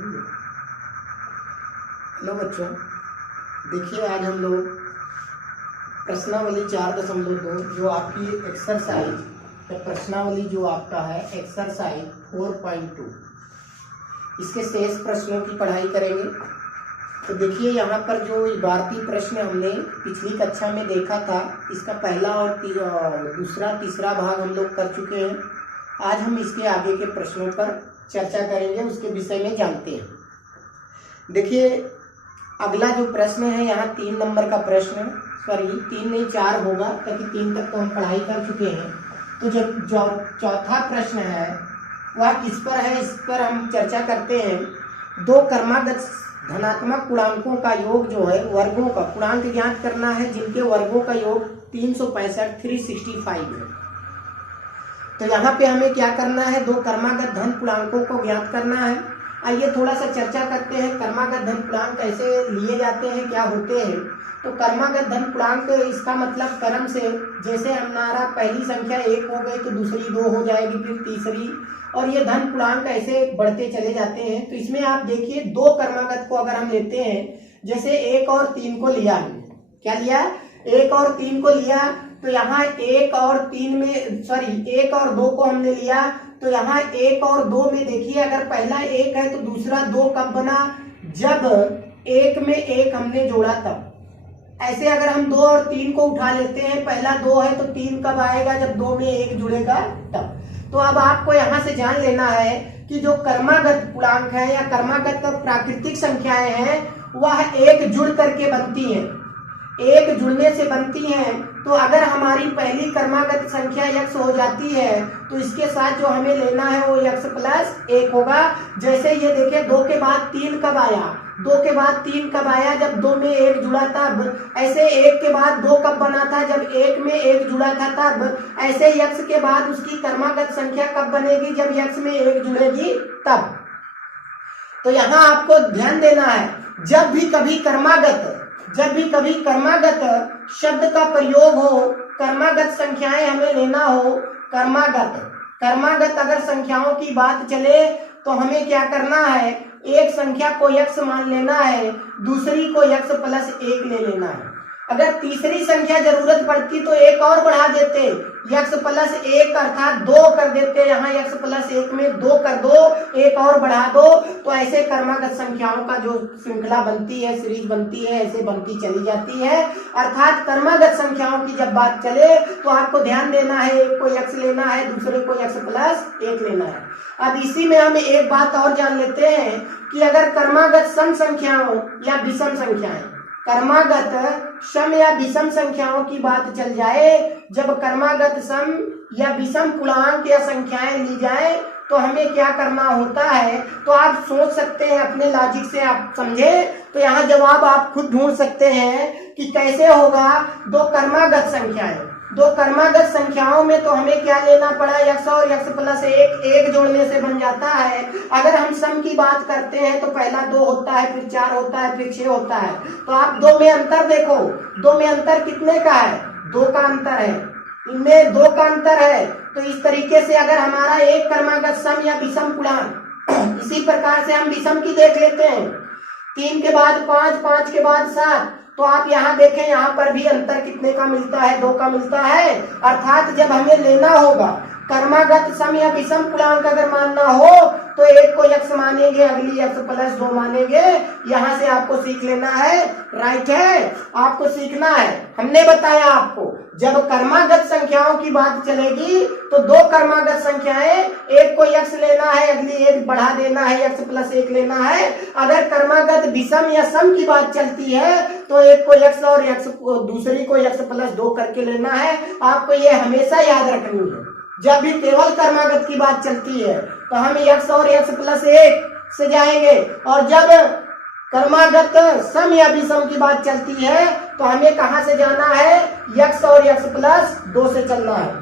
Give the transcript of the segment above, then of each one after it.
Hello बच्चों, देखिए आज हम लोग प्रश्नावली 4.2 जो आपकी एक्सरसाइज या प्रश्नावली जो आपका है एक्सरसाइज 4.2 इसके शेष प्रश्नों की पढ़ाई करेंगे। तो देखिए यहाँ पर जो इबारती प्रश्न हमने पिछली कक्षा में देखा था, इसका पहला और दूसरा तीसरा भाग हम लोग कर चुके हैं। आज हम इसके आगे के प्रश्नों पर चर्चा करेंगे, उसके विषय में जानते हैं। देखिए अगला जो प्रश्न है, यहाँ 3 नंबर का प्रश्न, सॉरी 3 नहीं 4 होगा, क्योंकि 3 तक तो हम पढ़ाई कर चुके हैं। तो जो चौथा प्रश्न है वह किस पर है, इस पर हम चर्चा करते हैं। दो क्रमागत धनात्मक पूर्णांकों का योग जो है, वर्गों का पूर्णांक ज्ञात करना है जिनके वर्गों का योग 365 है। तो यहाँ पे हमें क्या करना है, दो क्रमागत धन पूर्णांकों को ज्ञात करना है। आइए थोड़ा सा चर्चा करते हैं क्रमागत धन पूर्णांक कैसे लिए जाते हैं, क्या होते हैं। तो क्रमागत धन पूर्णांक, इसका मतलब क्रम से, जैसे हमारा पहली संख्या 1 हो गई तो दूसरी 2 हो जाएगी, फिर तीसरी, और ये धन पूर्णांक ऐसे बढ़ते चले जाते हैं। तो इसमें आप देखिए दो क्रमागत को अगर हम लेते हैं, जैसे 1 और 3 को लिया हमने, क्या लिया, 1 और 3 को लिया, तो यहाँ 1 और 3 में, सॉरी 1 और 2 को हमने लिया, तो यहाँ 1 और 2 में देखिए अगर पहला 1 है तो दूसरा 2 कब बना, जब 1 में 1 हमने जोड़ा तब। ऐसे अगर हम 2 और 3 को उठा लेते हैं, पहला 2 है तो 3 कब आएगा, जब 2 में 1 जुड़ेगा तब। तो अब आपको यहाँ से जान लेना है कि जो क्रमागत पूर्णांक है या क्रमागत प्राकृतिक संख्याएं हैं वह एक जुड़ करके बनती हैं, एक जुड़ने से बनती हैं। तो अगर हमारी पहली क्रमागत संख्या x हो जाती है तो इसके साथ जो हमें लेना है वो x + 1 होगा। जैसे ये देखिए 2 के बाद 3 कब आया, 2 के बाद 3 कब आया, जब 2 में 1 जुड़ा तब। ऐसे 1 के बाद 2 कब बना था, जब 1 में 1 जुड़ा था तब। ऐसे x के बाद उसकी क्रमागत संख्या कब बनेगी, जब x में 1 जुड़ेगी तब। तो यहाँ आपको ध्यान देना है, जब भी कभी क्रमागत शब्द का प्रयोग हो, क्रमागत संख्याएं हमें लेना हो, क्रमागत अगर संख्याओं की बात चले तो हमें क्या करना है, एक संख्या को x मान लेना है, दूसरी को x + 1 ले लेना है। अगर तीसरी संख्या जरूरत पड़ती तो एक और बढ़ा देते, x + 1 अर्थात 2 कर देते, यहाँ x + 1 में 2 कर दो, एक और बढ़ा दो। तो ऐसे क्रमागत संख्याओं का जो श्रृंखला बनती है, सीरीज बनती है, ऐसे बनती चली जाती है। अर्थात क्रमागत संख्याओं की जब बात चले तो आपको ध्यान देना है, एक को x लेना है, दूसरे को x + 1 लेना है। अब इसी में हम एक बात और जान लेते हैं कि अगर क्रमागत सम संख्याओं या विषम संख्याएं, क्रमागत सम या विषम संख्याओं की बात चल जाए, जब क्रमागत सम या विषम पूर्णांक या संख्याएं ली जाए तो हमें क्या करना होता है। तो आप सोच सकते हैं, अपने लॉजिक से आप समझे तो यहाँ जवाब आप खुद ढूंढ सकते हैं कि कैसे होगा। दो क्रमागत संख्याओं में तो हमें क्या लेना पड़ा, x और x + 1 जोड़ने से बन जाता है। अगर हम सम की बात करते हैं तो पहला 2 होता है, फिर 4 होता है, फिर 6 होता है। तो आप 2 में अंतर देखो, 2 में अंतर कितने का है, 2 का अंतर है, इनमें 2 का अंतर है। तो इस तरीके से अगर हमारा एक क्रमागत सम या विषम पूर्णांक, इसी प्रकार से हम विषम की देख लेते हैं, 3 के बाद 5, 5 के बाद 7, तो आप यहाँ देखें, यहाँ पर भी अंतर कितने का मिलता है, 2 का मिलता है। अर्थात जब हमें लेना होगा क्रमागत सम या विषम पूर्णांक अगर मानना हो तो एक को x मानेंगे, अगली x + 2 मानेंगे। यहाँ से आपको सीख लेना है, राइट है, आपको सीखना है। हमने बताया आपको जब क्रमागत संख्याओं की बात चलेगी तो दो क्रमागत संख्याएं, एक को x लेना है, अगली 1 बढ़ा देना है, x + 1 लेना है। अगर क्रमागत विषम या सम की बात चलती है तो एक को x और दूसरी को x + 2 करके लेना है। आपको ये हमेशा याद रखनी है। जब भी केवल क्रमागत की बात चलती है तो हम x और x + 1 से जाएंगे, और जब क्रमागत सम या विषम की बात चलती है तो हमें कहां से जाना है, x और x + 2 से चलना है।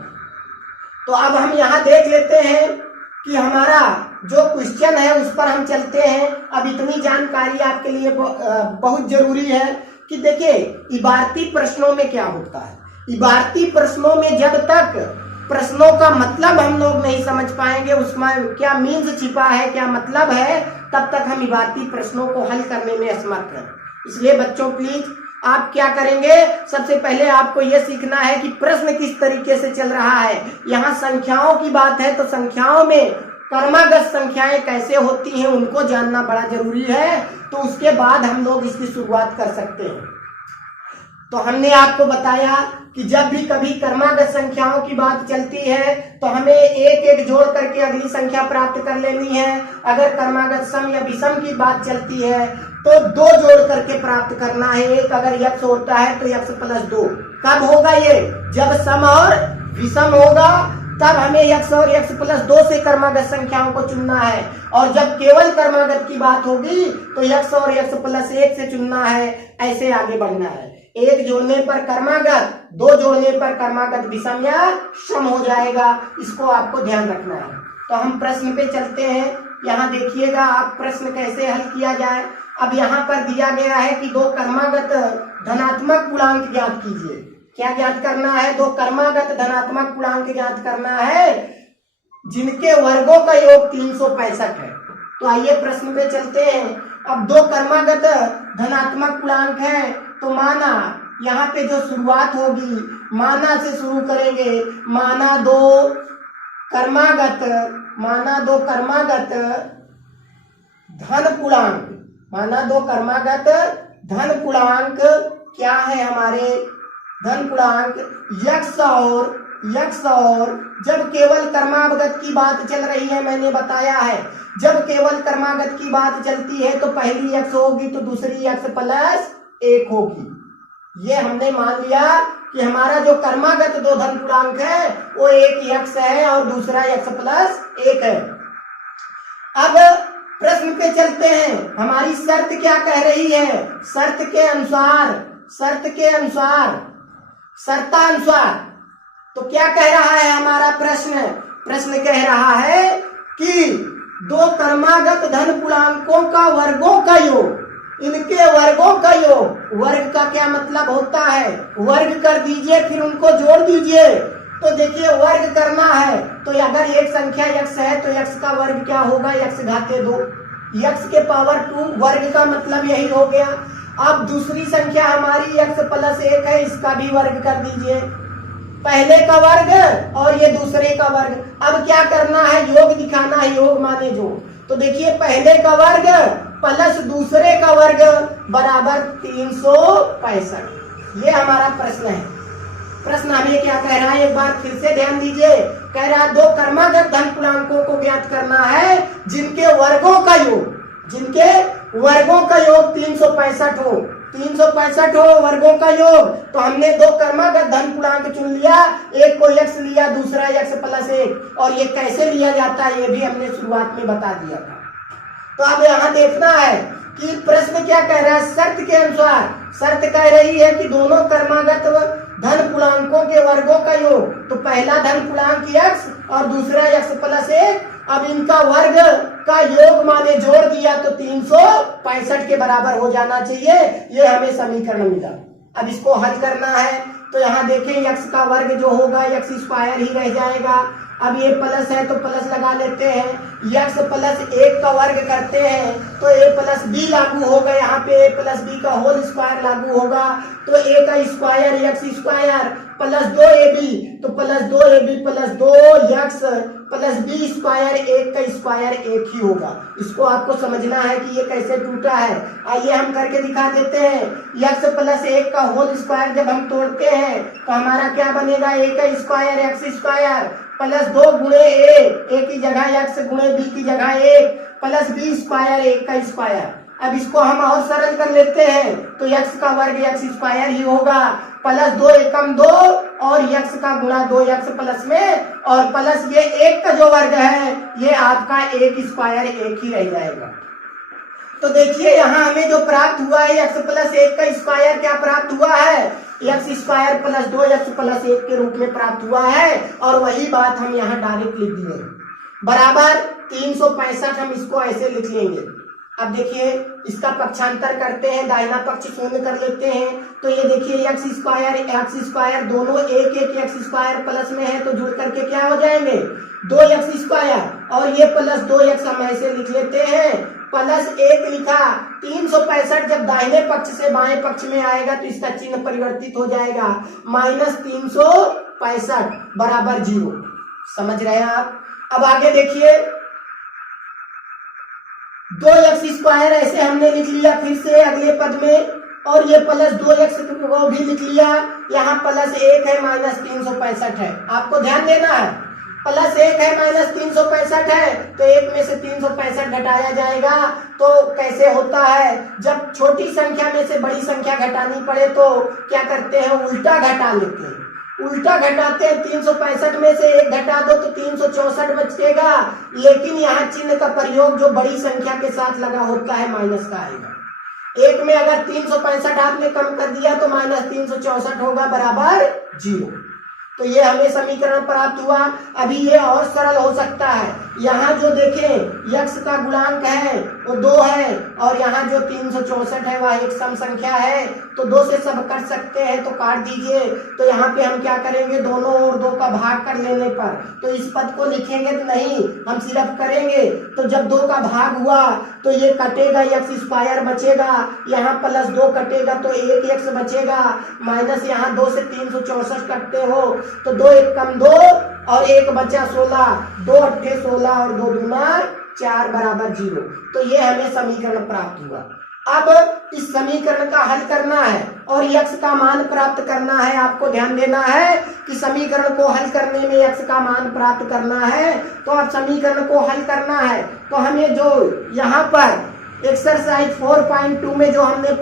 तो अब हम यहाँ देख लेते हैं कि हमारा जो क्वेश्चन है उस पर हम चलते हैं। अब इतनी जानकारी आपके लिए बहुत जरूरी है कि देखिए इबारती प्रश्नों में क्या होता है। इबारती प्रश्नों में जब तक प्रश्नों का मतलब हम लोग नहीं समझ पाएंगे, उसमें क्या मीन्स छिपा है, क्या मतलब है, तब तक हम इबारती प्रश्नों को हल करने में असमर्थ हैं। इसलिए बच्चों प्लीज आप क्या करेंगे, सबसे पहले आपको यह सीखना है कि प्रश्न किस तरीके से चल रहा है। यहाँ संख्याओं की बात है तो संख्याओं में क्रमागत संख्याएं कैसे होती हैं उनको जानना बड़ा जरूरी है, तो उसके बाद हम लोग इसकी शुरुआत कर सकते हैं। तो हमने आपको बताया कि जब भी कभी क्रमागत संख्याओं की बात चलती है तो हमें एक एक जोड़ करके अगली संख्या प्राप्त कर लेनी है। अगर क्रमागत सम या विषम की बात चलती है तो दो जोड़ करके प्राप्त करना है। एक अगर यक्स होता है तो यक्स प्लस 2। कब होगा ये, जब सम और विषम होगा तब हमें यक्स और यक्स प्लस 2 से क्रमागत संख्याओं को चुनना है। और जब केवल क्रमागत की बात होगी तो यक्स और यक्स प्लस 1 से चुनना है। ऐसे आगे बढ़ना है। एक जोड़ने पर क्रमागत, दो जोड़ने पर क्रमागत विषम या सम हो जाएगा। इसको आपको ध्यान रखना है। तो हम प्रश्न पे चलते हैं। यहाँ देखिएगा आप प्रश्न कैसे हल किया जाए। अब यहाँ पर दिया गया है कि दो क्रमागत धनात्मक पूर्णांक ज्ञात कीजिए। क्या ज्ञात करना है, दो क्रमागत धनात्मक पूर्णांक ज्ञात करना है जिनके वर्गों का योग 365 है। तो आइए प्रश्न पे चलते हैं। अब दो क्रमागत धनात्मक पूर्णांक है तो माना, यहाँ पे जो शुरुआत होगी माना से शुरू करेंगे। माना दो क्रमागत धन पूर्णांक, माना दो क्रमागत धन पूर्णांक क्या है हमारे, धन पूर्णांक यक्स और जब केवल क्रमागत की बात चल रही है, मैंने बताया है जब केवल क्रमागत की बात चलती है तो पहली यक्स होगी तो दूसरी यक्स प्लस 1 होगी। ये हमने मान लिया कि हमारा जो क्रमागत दो धन पूर्णांक है वो एक यक्स है और दूसरा यक्स प्लस 1 है। अब प्रश्न पे चलते हैं। हमारी शर्त क्या कह रही है, शर्तानुसार तो क्या कह रहा है हमारा प्रश्न कह रहा है कि दो क्रमागत धन पूर्णांकों का वर्गों का योग, इनके वर्गों का योग, वर्ग का क्या मतलब होता है, वर्ग कर दीजिए फिर उनको जोड़ दीजिए। तो देखिए वर्ग करना है तो अगर एक संख्या यक्स है तो यक्स का वर्ग क्या होगा, यक्स घाते 2, यक्स के पावर 2, वर्ग का मतलब यही हो गया। अब दूसरी संख्या हमारी यक्स प्लस 1 है, इसका भी वर्ग कर दीजिए, पहले का वर्ग और ये दूसरे का वर्ग। अब क्या करना है, योग दिखाना है, योग माने जोड़। तो देखिए पहले का वर्ग प्लस दूसरे का वर्ग बराबर 365। ये हमारा प्रश्न है। प्रश्न हमें क्या कह रहा है, एक बार फिर से ध्यान दीजिए। कह रहा है दो क्रमागत धन पूर्णांकों को ज्ञात करना है जिनके वर्गों का योग 365 हो, 365 हो वर्गों का योग। तो हमने दो क्रमागत धन पूर्णांक चुन लिया, एक को यक्स लिया, दूसरा यक्स प्लस 1। और ये कैसे लिया जाता है ये भी हमने शुरुआत में बता दिया था। तो अब यहाँ देखना है कि प्रश्न क्या कह रहा है। शर्त के अनुसार शर्त कह रही है कि दोनों क्रमागत धन पूर्णांकों के वर्गों का योग, तो पहला धन पूर्णांक यक्स और दूसरा यक्स प्लस 1, अब इनका वर्ग का योग माने जोड़ दिया तो 365 के बराबर हो जाना चाहिए। ये हमें समीकरण मिला। अब इसको हल करना है तो यहाँ देखें यक्स का वर्ग जो होगा यक्स स्क्वायर ही रह जाएगा। अब ये प्लस है तो प्लस लगा लेते हैं, यक्स प्लस 1 का वर्ग करते हैं तो a प्लस बी लागू होगा, यहाँ पे a प्लस बी का होल स्क्वायर लागू होगा। तो a का square x square plus 2ab, तो प्लस 2ab प्लस 2 यक्स प्लस बी स्क्वायर, 1 का स्क्वायर 1 ही होगा। इसको आपको समझना है कि ये कैसे टूटा है। आइए हम करके दिखा देते हैं। यक्स प्लस 1 का होल स्क्वायर जब हम तोड़ते हैं तो हमारा क्या बनेगा, a का स्क्वायर एक्स स्क्वायर प्लस 2 गुणे a की जगह यक्स गुणे b की जगह 1 प्लस बी स्क्वायर 1 का स्क्वायर। अब इसको हम और सरल कर लेते हैं तो यक्स का वर्ग यक्स स्क्वायर ही होगा, प्लस 2 एकम 2 और यक्स का गुणा 2 यक्स प्लस में, और प्लस ये 1 का जो वर्ग है ये आपका 1 स्क्वायर 1 ही रह जाएगा। तो देखिए यहाँ हमें जो प्राप्त हुआ है यक्स प्लस 1 का स्क्वायर क्या प्राप्त हुआ है, यक्स स्क्वायर प्लस 2 यक्स प्लस 1 के रूप में प्राप्त हुआ है। और वही बात हम यहाँ डायरेक्ट लिख दिए बराबर 365। हम इसको ऐसे लिख लेंगे। अब देखिए इसका पक्षांतर करते हैं, दाहिना पक्ष शून्य कर लेते हैं। तो ये देखिए एक्स स्क्वायर दोनों एक एक्स स्क्वायर प्लस में है तो जुड़ करके क्या हो जाएंगे 2 एक्स स्क्वायर, और ये प्लस 2 एक्स हम ऐसे लिख लेते हैं +1 लिखा, 365 जब दाहिने पक्ष से बाएं पक्ष में आएगा तो इसका चिन्ह परिवर्तित हो जाएगा, -365 बराबर 0। समझ रहे हैं आप? अब आगे देखिए, 2x² ऐसे हमने लिख लिया फिर से अगले पद में, और ये +2x को भी लिख लिया, यहाँ +1 है -365 है। आपको ध्यान देना है, +1 है -365 है, तो 1 में से 365 घटाया जाएगा। तो कैसे होता है, जब छोटी संख्या में से बड़ी संख्या घटानी पड़े तो क्या करते हैं, उल्टा घटा लेते हैं। उल्टा घटाते हैं, 365 में से 1 घटा दो तो 364 बचेगा, लेकिन यहाँ चिन्ह का प्रयोग जो बड़ी संख्या के साथ लगा होता है माइनस का आएगा। 1 में अगर 365 आपने कम कर दिया तो -364 होगा बराबर 0। तो ये हमें समीकरण प्राप्त हुआ। अभी ये और सरल हो सकता है, यहाँ जो देखें x का गुणांक है वो 2 है, और यहाँ जो 364 है वह एक सम संख्या है, तो 2 से सब कर सकते हैं तो काट दीजिए। तो यहाँ पे हम क्या करेंगे, दोनों ओर 2 का भाग कर लेने पर तो इस पद को लिखेंगे तो नहीं, हम सिर्फ करेंगे। तो जब 2 का भाग हुआ तो ये कटेगा, x² बचेगा, यहाँ +2 कटेगा तो 1x बचेगा, माइनस यहाँ 2 से 364 कटते हो तो 2 1 कम 2 और 1 बचा 16, 2 8 16 और 2 दूना 4 बराबर 0। तो ये हमें समीकरण प्राप्त हुआ। अब इस समीकरण का हल करना है और x का मान प्राप्त करना है। आपको ध्यान देना है कि समीकरण को हल करने में x का मान प्राप्त करना है। तो अब समीकरण को हल करना है तो हमें जो यहाँ पर एक्सरसाइज 4.2 में जो हमने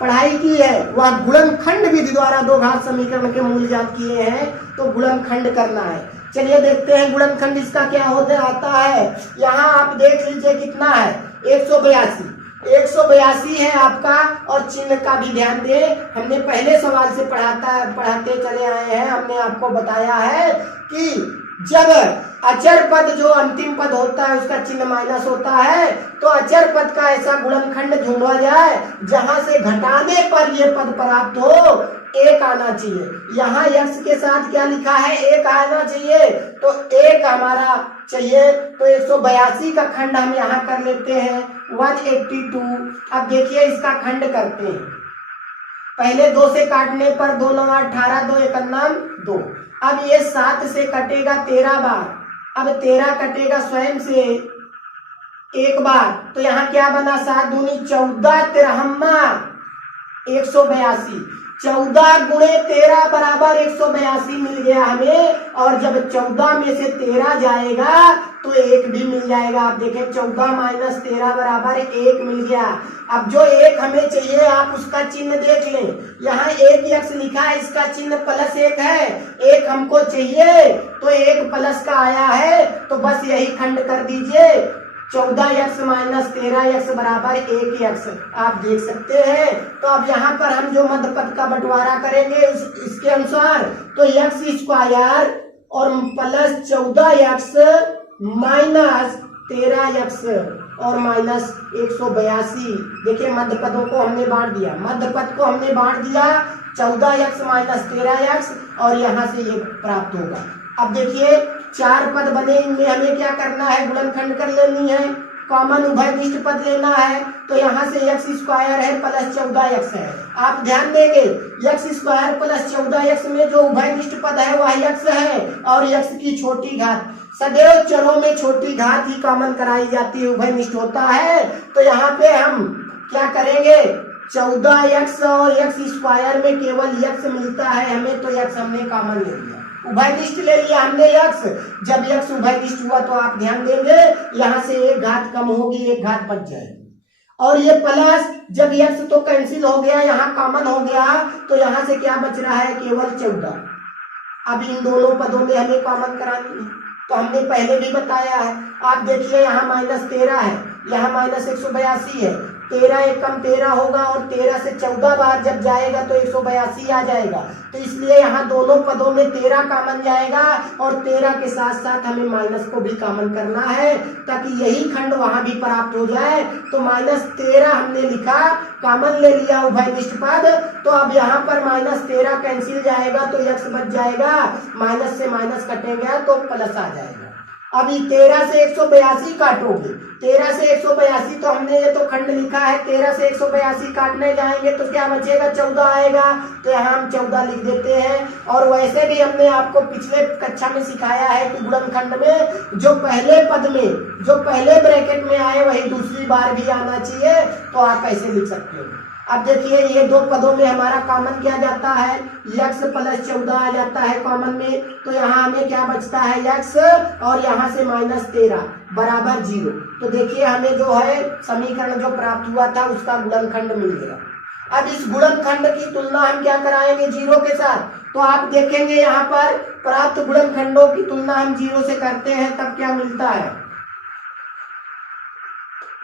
पढ़ाई की है वह गुणनखंड विधि द्वारा दो घात समीकरण के मूल ज्ञात किए हैं, तो गुणनखंड करना है। चलिए देखते हैं गुणनखंड इसका क्या होता आता है। यहाँ आप देख लीजिए कितना है, 182 है आपका। और चिन्ह का भी ध्यान दें, हमने पहले सवाल से पढ़ाते चले आए हैं। हमने आपको बताया है कि जब अचर पद जो अंतिम पद होता है उसका चिन्ह माइनस होता है, तो अचर पद का ऐसा गुणनखंड ढूंढा जाए जहां से घटाने पर ये पद प्राप्त हो, 1 आना चाहिए। यहाँ x के साथ क्या लिखा है, 1 आना चाहिए, तो 1 हमारा चाहिए। तो 182 का खंड हम यहाँ कर लेते हैं 182। अब देखिए इसका खंड करते हैं। पहले 2 से काटने पर 2 9 18, 2 1 2। अब ये 7 से कटेगा 13 बार, अब 13 कटेगा स्वयं से 1 बार, तो यहाँ क्या बना, 7 दूनी 14 13 182। 14 गुणे 13 बराबर 182 मिल गया हमें। और जब 14 में से 13 जाएगा तो 1 भी मिल जाएगा। आप देखें 14 माइनस 13 बराबर 1 मिल गया। अब जो 1 हमें चाहिए आप उसका चिन्ह देख लें। यहाँ 1x लिखा है, इसका चिन्ह +1 है। 1 हमको चाहिए तो 1 प्लस का आया है, तो बस यही खंड कर दीजिए। 14x माइनस 13x बराबर 1x आप देख सकते हैं। तो अब यहाँ पर हम जो मध्य पद का बंटवारा करेंगे इसके अनुसार, तो x² और +14x माइनस 13x और माइनस 182। देखिए मध्य पदों को हमने बांट दिया, मध्य पद को हमने बांट दिया, 14x माइनस 13x और यहाँ से ये प्राप्त होगा। अब देखिए 4 पद बने, इनमें हमें क्या करना है, गुणनखंड कर लेनी है, कॉमन उभयनिष्ठ पद लेना है। तो यहाँ से x² है प्लस 14x है। आप ध्यान देंगे x² प्लस 14x में जो उभयनिष्ठ पद है वह x है और x की छोटी घात। सदैव चरों में छोटी घात ही कॉमन कराई जाती है, उभयनिष्ठ होता है। तो यहाँ पे हम क्या करेंगे, 14x और x² में केवल x मिलता है हमें, तो x हमने कॉमन ले लिया, उभयनिष्ठ ले लिया हमने x। जब x उभयनिष्ठ हुआ तो आप ध्यान देंगे यहाँ से 1 घात कम होगी, 1 घात बच जाएगी। और ये प्लस, जब x तो कैंसिल हो गया, यहाँ कॉमन हो गया, तो यहाँ से क्या बच रहा है, केवल 14। अब इन दोनों पदों में हमें कॉमन करानी है, तो हमने पहले भी बताया है। आप देखिए यहाँ -13 है, यहाँ -182 है, 13 1 कम 13 होगा और 13 से 14 बार जब जाएगा तो 182 आ जाएगा। तो इसलिए यहाँ दोनों पदों में 13 कॉमन जाएगा और 13 के साथ साथ हमें माइनस को भी कॉमन करना है ताकि यही खंड वहां भी प्राप्त हो जाए। तो -13 हमने लिखा, कॉमन ले लिया उभयनिष्ठ पद। तो अब यहाँ पर -13 कैंसिल जाएगा तो x बच जाएगा, माइनस से माइनस कटेगा तो प्लस आ जाएगा। अभी 13 से 182 काटोगे, 13 से 182, तो हमने ये तो खंड लिखा है, 13 से 182 काटने जाएंगे तो क्या बचेगा, 14 आएगा। तो यहाँ हम 14 लिख देते हैं। और वैसे भी हमने आपको पिछले कक्षा में सिखाया है कि गुणनखंड में जो पहले पद में, जो पहले ब्रैकेट में आए वही दूसरी बार भी आना चाहिए, तो आप ऐसे लिख सकते हो। अब देखिए ये दो पदों में हमारा कॉमन क्या जाता है, x प्लस 14 आ जाता है कॉमन में, तो यहाँ हमें क्या बचता है, x और यहाँ से -13 बराबर 0। तो देखिए हमें जो है समीकरण जो प्राप्त हुआ था उसका गुणनखंड मिल गया। अब इस गुणनखंड की तुलना हम क्या कराएंगे, 0 के साथ। तो आप देखेंगे यहाँ पर प्राप्त गुणनखंडों की तुलना हम 0 से करते हैं, तब क्या मिलता है।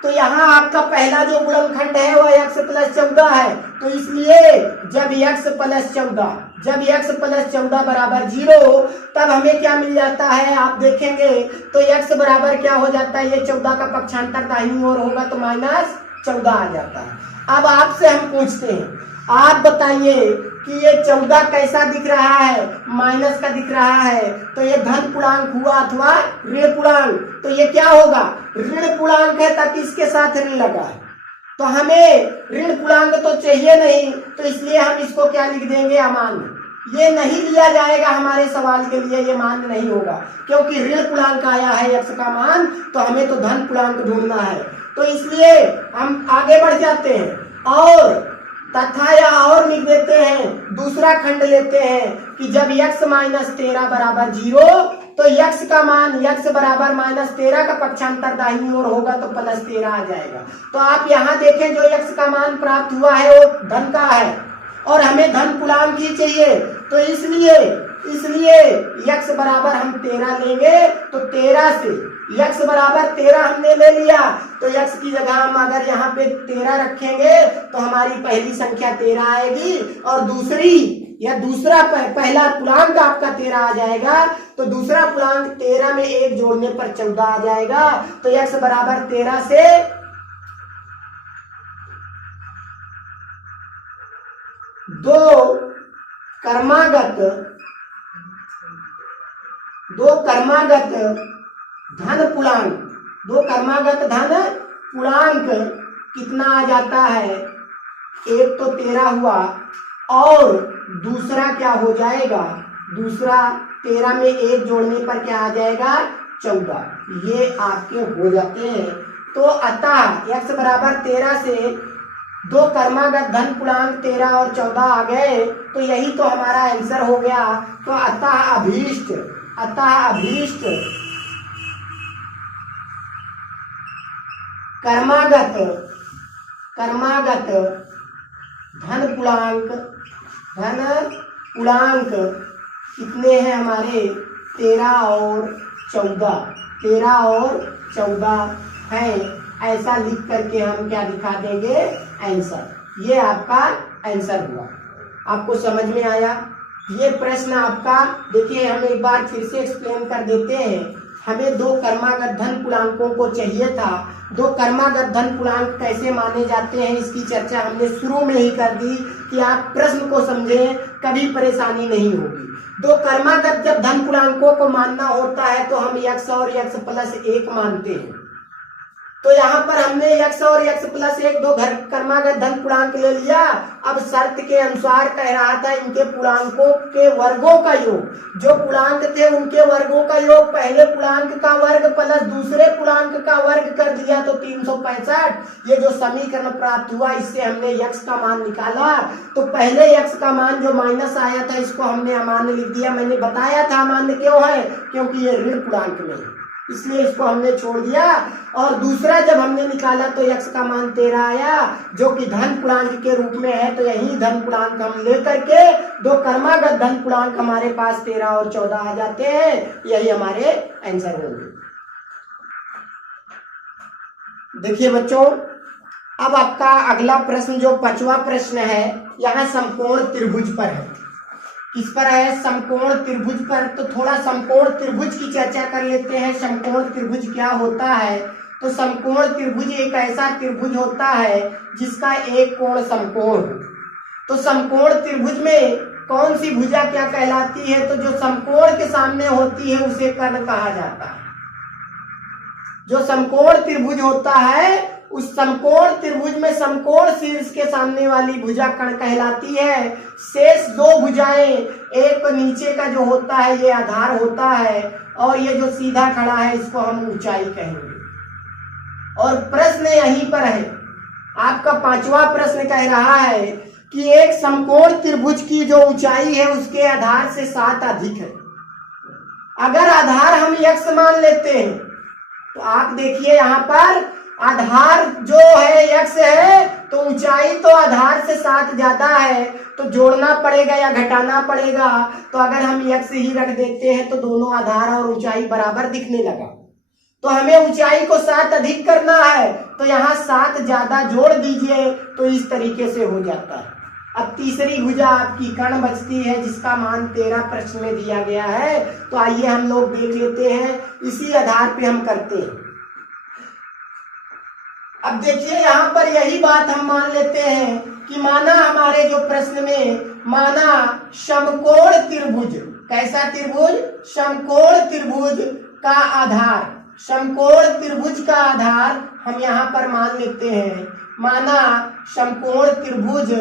तो यहाँ आपका पहला जो गुणनखंड है वह x प्लस 14 है, तो इसलिए जब x प्लस 14 बराबर 0, तब हमें क्या मिल जाता है, आप देखेंगे तो x बराबर क्या हो जाता है, ये 14 का पक्षांतर दाहिनी ओर होगा तो -14 आ जाता है। अब आपसे हम पूछते हैं, आप बताइए कि ये 14 कैसा दिख रहा है, माइनस का दिख रहा है, तो ये धन पूर्णांक हुआ अथवा ऋण पूर्णांक, तो ये क्या होगा, ऋण पूर्णांक है, ताकि इसके साथ ऋण लगा है, तो हमें ऋण पूर्णांक तो चाहिए नहीं, तो इसलिए हम इसको क्या लिख देंगे, अमान्य। ये नहीं लिया जाएगा हमारे सवाल के लिए, ये मान्य नहीं होगा, क्योंकि ऋण पूर्णांक आया है x का मान, तो हमें तो धन पूर्णांक ढूंढना है। तो इसलिए हम आगे बढ़ जाते हैं और तथा या और लिख देते हैं, दूसरा खंड लेते हैं कि जब x -13 बराबर 0, तो x का मान, x बराबर -13 का पक्षांतर दाहिनी ओर होगा तो +13 आ जाएगा। तो आप यहाँ देखें जो x का मान प्राप्त हुआ है वो धन का है और हमें धन पूर्णांक ही चाहिए, तो इसलिए x बराबर हम 13 लेंगे, तो 13 से x बराबर 13 हमने ले लिया, तो x की जगह हम अगर यहाँ पे 13 रखेंगे तो हमारी पहली संख्या 13 आएगी और दूसरा पहला पूर्णांक आपका 13 आ जाएगा, तो दूसरा पूर्णांक 13 में 1 जोड़ने पर 14 आ जाएगा। तो x बराबर 13 से दो कर्मागत धन पूर्णांक कितना आ जाता है, एक तो 13 हुआ और दूसरा क्या हो जाएगा, दूसरा 13 में 1 जोड़ने पर क्या आ जाएगा, 14, ये आपके हो जाते हैं। तो अतः x बराबर 13 से दो कर्मागत धन पूर्णांक 13 और 14 आ गए, तो यही तो हमारा आंसर हो गया। तो अतः अभीष्ट कर्मागत धन पूर्णांक कितने हैं हमारे, 13 और 14 हैं। ऐसा लिख करके हम क्या दिखा देंगे, आंसर। ये आपका आंसर हुआ। आपको समझ में आया ये प्रश्न आपका। देखिए हम एक बार फिर से एक्सप्लेन कर देते हैं। हमें दो कर्मागत धन पूर्णांकों को चाहिए था। दो कर्मागत धन पूर्णांक कैसे माने जाते हैं इसकी चर्चा हमने शुरू में ही कर दी कि आप प्रश्न को समझें, कभी परेशानी नहीं होगी। दो कर्मागत जब धन पूर्णांकों को मानना होता है तो हम x और x प्लस 1 मानते हैं। तो यहाँ पर हमने x और x प्लस 1 दो कर्मागत धन पूर्णांक ले लिया। अब शर्त के अनुसार कह रहा था इनके पूर्णांकों के वर्गों का योग, जो पूर्णांक थे उनके वर्गों का योग, पहले पूर्णांक का वर्ग प्लस दूसरे पूर्णांक का वर्ग कर दिया तो 365। ये जो समीकरण प्राप्त हुआ इससे हमने x का मान निकाला। तो पहले x का मान जो माइनस आया था इसको हमने अमान्य लिख दिया। मैंने बताया था अमान्य क्यों है, क्योंकि ये ऋण पूर्णांक में है, इसलिए इसको हमने छोड़ दिया। और दूसरा जब हमने निकाला तो x का मान 13 आया जो कि धन पूर्णांक के रूप में है। तो यही धन पूर्णांक हम लेकर के दो कर्मागत धन पूर्णांक हमारे पास 13 और 14 आ जाते हैं। यही हमारे आंसर होंगे। देखिए बच्चों, अब आपका अगला प्रश्न जो 5वां प्रश्न है, यहाँ समकोण त्रिभुज पर है। किस पर है, समकोण त्रिभुज पर। तो थोड़ा समकोण त्रिभुज की चर्चा कर लेते हैं। समकोण त्रिभुज क्या होता है? तो समकोण त्रिभुज एक ऐसा त्रिभुज होता है जिसका एक कोण समकोण हो। तो समकोण त्रिभुज में कौन सी भुजा क्या कहलाती है? तो जो समकोण के सामने होती है उसे कर्ण कहा जाता है। जो समकोण त्रिभुज होता है उस समकोण त्रिभुज में समकोण शीर्ष के सामने वाली भुजा कण कहलाती है। शेष दो भुजाएं, एक तो नीचे का जो होता है ये आधार होता है और ये जो सीधा खड़ा है इसको हम ऊंचाई कहेंगे। और प्रश्न यहीं पर है, आपका 5वां प्रश्न कह रहा है कि एक समकोण त्रिभुज की जो ऊंचाई है उसके आधार से 7 अधिक है। अगर आधार हम x मान लेते हैं तो आप देखिए यहाँ पर आधार जो है x है तो ऊंचाई तो आधार से 7 ज्यादा है, तो जोड़ना पड़ेगा या घटाना पड़ेगा। तो अगर हम x ही रख देते हैं तो दोनों आधार और ऊंचाई बराबर दिखने लगा। तो हमें ऊंचाई को 7 अधिक करना है तो यहाँ 7 ज्यादा जोड़ दीजिए, तो इस तरीके से हो जाता है। अब तीसरी भुजा आपकी कर्ण बचती है जिसका मान 13 प्रश्न में दिया गया है। तो आइए हम लोग देख लेते हैं, इसी आधार पे हम करते हैं। अब देखिए यहाँ पर यही बात हम मान लेते हैं कि माना हमारे जो प्रश्न में माना समकोण त्रिभुज, कैसा त्रिभुज? समकोण त्रिभुज का आधार, समकोण त्रिभुज का आधार हम यहाँ पर मान लेते हैं। माना समकोण त्रिभुज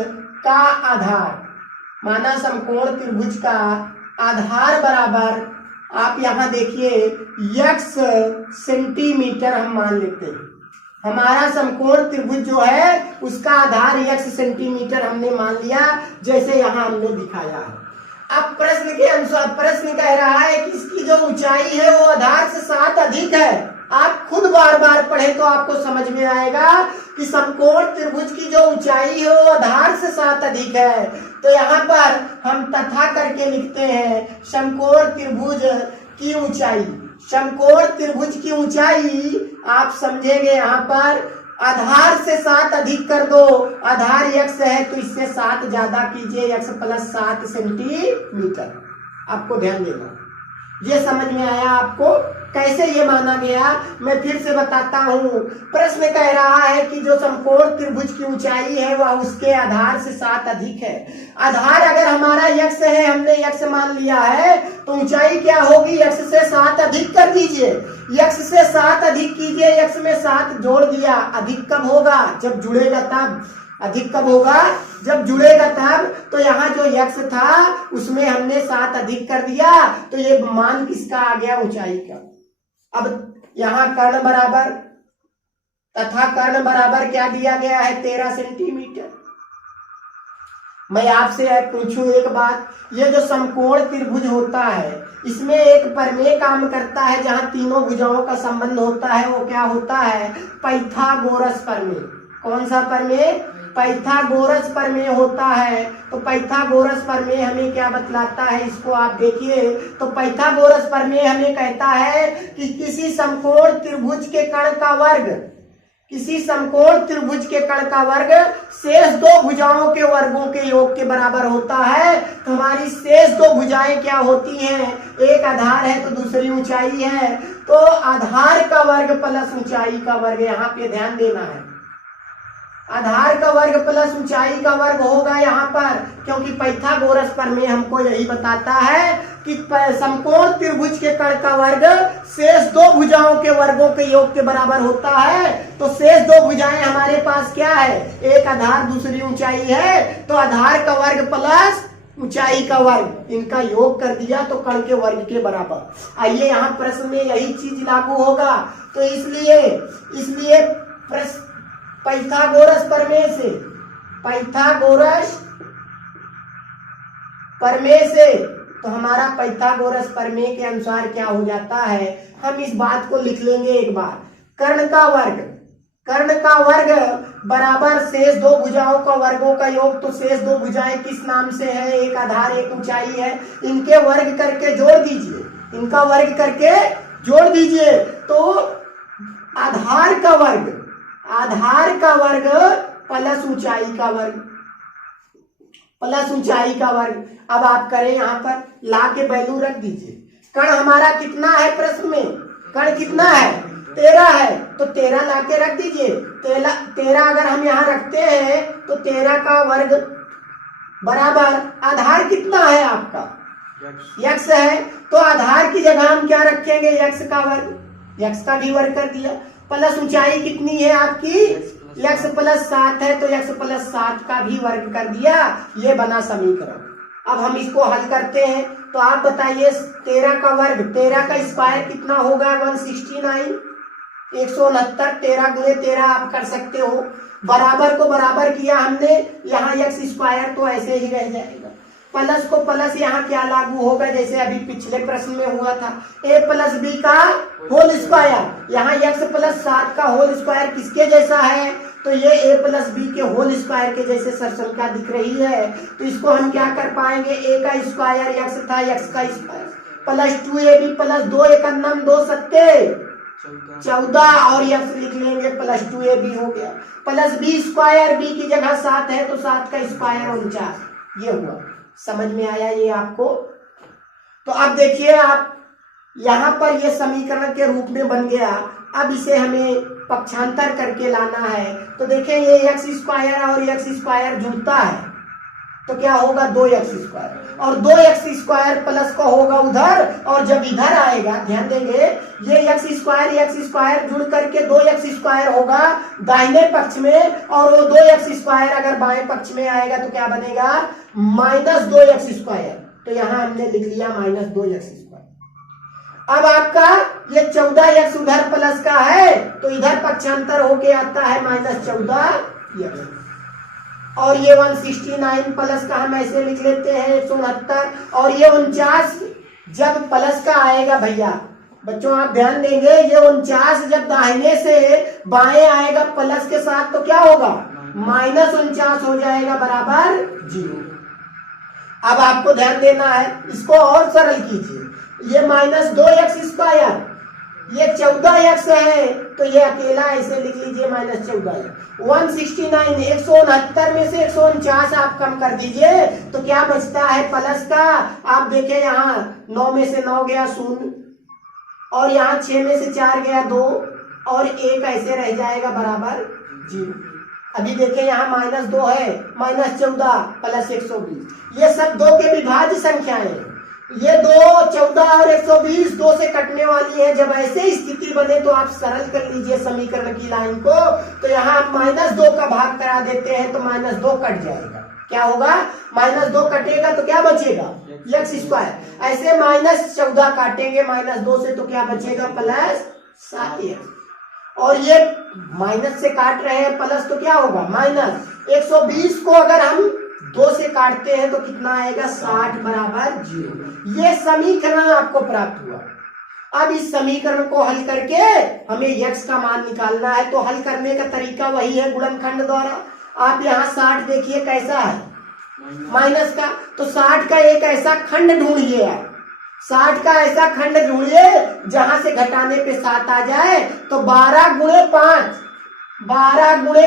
का आधार, माना समकोण त्रिभुज का आधार बराबर आप यहाँ देखिए x सेंटीमीटर हम मान लेते हैं। हमारा समकोण त्रिभुज जो है उसका आधार x सेंटीमीटर हमने मान लिया, जैसे यहाँ हमने दिखाया है। अब प्रश्न के अनुसार प्रश्न कह रहा है कि इसकी जो ऊंचाई है वो आधार से 7 अधिक है। आप खुद बार बार पढ़े तो आपको समझ में आएगा कि समकोण त्रिभुज की जो ऊंचाई है वो आधार से 7 अधिक है। तो यहाँ पर हम तथा करके लिखते हैं समकोण त्रिभुज की ऊंचाई। समकोण त्रिभुज की ऊंचाई आप समझेंगे यहाँ पर आधार से 7 अधिक कर दो, आधार x है तो इससे 7 ज्यादा कीजिए, x प्लस 7 सेंटीमीटर। आपको ध्यान देना, ये समझ में आया आपको कैसे ये माना गया? मैं फिर से बताता हूँ। प्रश्न कह रहा है कि जो समकोण त्रिभुज की ऊंचाई है वह उसके आधार से 7 अधिक है। आधार अगर हमारा x है, हमने x मान लिया है, तो ऊंचाई क्या होगी? x से 7 अधिक कर दीजिए, x से 7 अधिक कीजिए, x में 7 जोड़ दिया। अधिक कब होगा? जब जुड़ेगा तब। अधिक कब होगा? जब जुड़ेगा तब। तो यहाँ जो x था उसमें हमने 7 अधिक कर दिया, तो ये मान किसका आ गया? ऊंचाई का। अब यहाँ कर्ण बराबर तथा कर्ण बराबर क्या दिया गया है? 13 सेंटीमीटर। मैं आपसे पूछूं एक बात, ये जो समकोण त्रिभुज होता है इसमें एक प्रमेय काम करता है जहां तीनों भुजाओं का संबंध होता है, वो क्या होता है? पाइथागोरस प्रमेय। कौन सा प्रमेय? पाइथागोरस प्रमेय होता है। तो पाइथागोरस प्रमेय हमें क्या बतलाता है, इसको आप देखिए। तो पाइथागोरस प्रमेय हमें कहता है कि किसी समकोण त्रिभुज के कर्ण का वर्ग, किसी समकोण त्रिभुज के कर्ण का वर्ग शेष दो भुजाओं के वर्गों के योग के बराबर होता है। तो हमारी शेष दो भुजाएं क्या होती हैं? एक आधार है तो दूसरी ऊंचाई है। तो आधार का वर्ग प्लस ऊंचाई का वर्ग, यहाँ पे ध्यान देना है। आधार का वर्ग प्लस ऊंचाई का वर्ग होगा यहाँ पर, क्योंकि पाइथागोरस प्रमेय हमको यही बताता है कि समकोण त्रिभुज के कर्ण का वर्ग शेष दो भुजाओं के वर्गों के योग के बराबर होता है। तो शेष दो भुजाएं हमारे पास क्या है? एक आधार दूसरी ऊंचाई है। तो आधार का वर्ग प्लस ऊंचाई का वर्ग, इनका योग कर दिया तो कर्ण के वर्ग के बराबर। आइए यहाँ प्रश्न में यही चीज लागू होगा। तो इसलिए पाइथागोरस प्रमेय से, पाइथागोरस प्रमेय से, तो हमारा पाइथागोरस प्रमेय के अनुसार क्या हो जाता है? हम इस बात को लिख लेंगे एक बार। कर्ण का वर्ग बराबर शेष दो भुजाओं का वर्गों का योग। तो शेष दो भुजाएं किस नाम से है? एक आधार एक ऊंचाई है। इनके वर्ग करके जोड़ दीजिए, इनका वर्ग करके जोड़ दीजिए। तो आधार का वर्ग प्लस ऊंचाई का वर्ग, प्लस ऊंचाई का वर्ग। अब आप करें यहाँ पर ला के वैल्यू रख दीजिए। कर्ण हमारा कितना है? प्रश्न में कर्ण कितना है? 13 है। तो 13 ला के रख दीजिए। 13 अगर हम यहाँ रखते हैं तो 13 का वर्ग बराबर आधार कितना है आपका? x है। तो आधार की जगह हम क्या रखेंगे? x का वर्ग। x का भी वर्ग कर दिया, प्लस ऊंचाई कितनी है आपकी x प्लस 7 है तो x प्लस 7 का भी वर्ग कर दिया। ये बना समीकरण। अब हम इसको हल करते हैं तो आप बताइए 13 का वर्ग, 13 का स्क्वायर कितना होगा 169, 169, 13 गुणे 13 आप कर सकते हो। बराबर को बराबर किया हमने, यहाँ x स्क्वायर तो ऐसे ही रह जाएगा, प्लस को प्लस यहाँ क्या लागू होगा जैसे अभी पिछले प्रश्न में हुआ था, a प्लस बी का होल स्क्वायर। यहाँ x प्लस 7 का होल स्क्वायर किसके जैसा है, तो ये a प्लस बी के होल स्क्वायर के जैसे सरसंख्या दिख रही है। तो इसको हम क्या कर पाएंगे, a का स्क्वायर x था, x का स्क्वायर प्लस 2ab प्लस 2 एकम 2 सत्ते 14 और x लिख लेंगे प्लस 2ab हो गया, प्लस b स्क्वायर, b की जगह 7 है तो 7 का स्क्वायर 49। ये हुआ, समझ में आया ये आपको। तो अब देखिए आप यहाँ पर ये समीकरण के रूप में बन गया। अब इसे हमें पक्षांतर करके लाना है तो देखें ये x स्क्वायर और x स्क्वायर जुड़ता है तो क्या होगा 2x स्क्वायर, और 2x स्क्वायर प्लस का होगा उधर, और जब इधर आएगा ध्यान देंगे ये x स्क्वायर जुड़ करके 2x स्क्वायर होगा दाहिने पक्ष में, और वो 2x स्क्वायर अगर बाएं पक्ष में आएगा तो क्या बनेगा माइनस 2x स्क्वायर। तो यहां हमने लिख लिया माइनस 2x स्क्वायर। अब आपका ये 14x उधर प्लस का है तो इधर पक्षांतर होके आता है माइनस 14x, और ये 169 प्लस का हम ऐसे लिख लेते हैं 169, और ये 49 जब प्लस का आएगा भैया बच्चों आप ध्यान देंगे, ये 49 जब दाहिने से बाएं आएगा प्लस के साथ तो क्या होगा माइनस 49 हो जाएगा बराबर 0। अब आपको ध्यान देना है, इसको और सरल कीजिए, ये माइनस 2x स्क्वायर, ये 14x है तो ये अकेला ऐसे लिख लीजिए माइनस 14x। 169 169 में से 149 आप कम कर दीजिए तो क्या बचता है प्लस का, आप देखें यहाँ 9 में से 9 गया 0, और यहाँ 6 में से 4 गया 2, और 1 ऐसे रह जाएगा बराबर 0। अभी देखें यहाँ माइनस 2 है, माइनस 14 प्लस 120, ये सब 2 के विभाज्य संख्याएं हैं। ये 2 14 और 120 2 से कटने वाली है। जब ऐसे स्थिति बने तो आप सरल कर लीजिए समीकरण की लाइन को, तो यहाँ माइनस 2 का भाग करा देते हैं तो माइनस 2 कट जाएगा, क्या होगा माइनस 2 कटेगा तो क्या बचेगा x स्क्वायर, ऐसे माइनस 14 काटेंगे माइनस 2 से तो क्या बचेगा प्लस 7x, और ये माइनस से काट रहे हैं प्लस तो क्या होगा माइनस 120 को अगर हम 2 से काटते हैं तो कितना आएगा 60 बराबर 0। ये समीकरण आपको प्राप्त हुआ। अब इस समीकरण को हल करके हमें x का मान निकालना है, तो हल करने का तरीका वही है गुणनखंड द्वारा। आप यहाँ 60 देखिए कैसा है माइनस का, तो 60 का एक ऐसा खंड ढूंढिए, आप 60 का ऐसा खंड ढूंढिए जहां से घटाने पे 7 आ जाए, तो 12 गुणे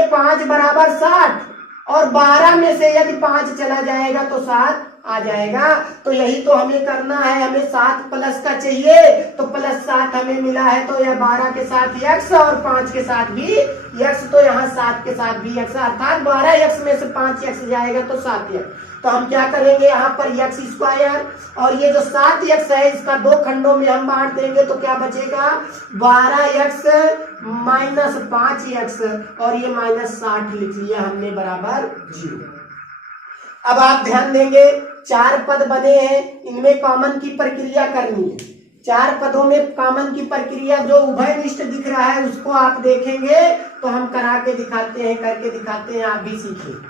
5 बराबर 60, और 12 में से यदि 5 चला जाएगा तो 7 आ जाएगा। तो यही तो हमें करना है, हमें 7 प्लस का चाहिए तो प्लस 7 हमें मिला है, तो यह 12 के साथ x और 5 के साथ भी x, तो यहाँ 7 के साथ भी x, अर्थात 12x में से 5x जाएगा तो 7x। तो हम क्या करेंगे यहाँ पर x स्क्वायर, और ये जो 7x है इसका 2 खंडों में हम बांट देंगे तो क्या बचेगा 12x माइनस 5x, और ये माइनस 60 लिख लिया हमने बराबर 0। अब आप ध्यान देंगे 4 पद बने हैं, इनमें कॉमन की प्रक्रिया करनी है। 4 पदों में कॉमन की प्रक्रिया जो उभयनिष्ठ दिख रहा है उसको आप देखेंगे तो हम करा के दिखाते हैं, करके दिखाते हैं, आप भी सीखिए।